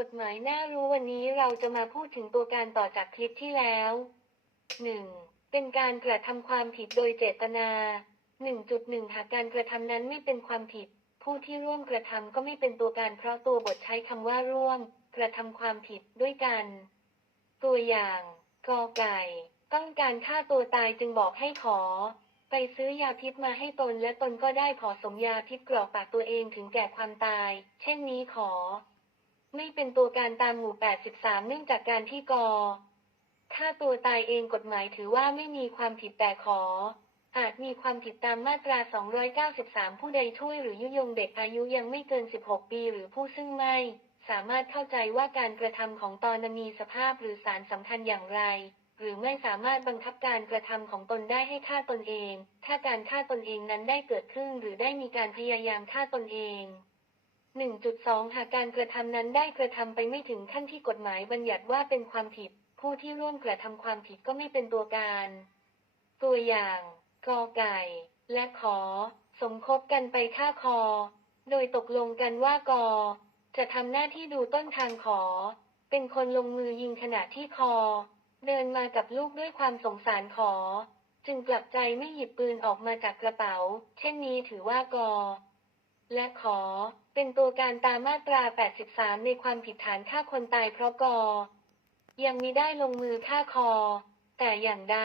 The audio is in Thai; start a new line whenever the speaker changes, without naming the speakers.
กฎหมายน่ารู้วันนี้เราจะมาพูดถึงตัวการต่อจากคลิปที่แล้ว 1. เป็นการกระทำความผิดโดยเจตนา 1.1 หากการกระทำนั้นไม่เป็นความผิด ผู้ที่ร่วมกระทำก็ไม่เป็นตัวการเพราะตัวบทใช้คำว่าร่วม กระทำความผิดด้วยกัน ตัวอย่างกอไก่ ต้องการฆ่าตัวตายจึงบอกให้ขอ ไปซื้อยาพิษมาให้ตนและตนก็ได้ผอสมยาพิษกรอกปากตัวเองถึงแก่ความตาย เช่นนี้ขอ ไม่เป็นตัวการตามหมู่ 83 เนื่องจากการที่กอฆ่าตัวตายเองกฎหมายถือว่าไม่มีความผิดแต่ขอ อาจมีความผิดตามมาตรา 293 ผู้ใดช่วยหรือยุยงเด็กอายุยังไม่เกิน 16 ปีหรือผู้ซึ่งไม่ สามารถเข้าใจว่าการกระทำของตนนั้นมีสภาพหรือสารสำคัญอย่างไร หรือไม่สามารถบังคับการกระทำของตนได้ให้ฆ่าตนเอง ถ้าการฆ่าตนเองนั้นได้เกิดขึ้นหรือได้มีการพยายามฆ่าตนเอง 1.2 หากการกระทำนั้นได้กระทำไปไม่ถึงขั้นที่กฎหมายบัญญัติว่าเป็นความผิด ผู้ที่ร่วมกระทำความผิดก็ไม่เป็นตัวการ ตัวอย่างกอไก่ และขอ สมคบกันไปฆ่าคอ โดยตกลงกันว่ากอ จะทำหน้าที่ดูต้นทางขอ เป็นคนลงมือยิงขณะที่คอ เดินมากับลูกด้วยความสงสารขอ จึงกลับใจไม่หยิบปืนออกมาจากกระเป๋า เช่นนี้ถือว่ากอ และขอ เป็นตัวการตามมาตรา 83 ในความผิดฐานฆ่าคนตายเพราะกอ ยังมิได้ลงมือฆ่าคอ แต่อย่างใด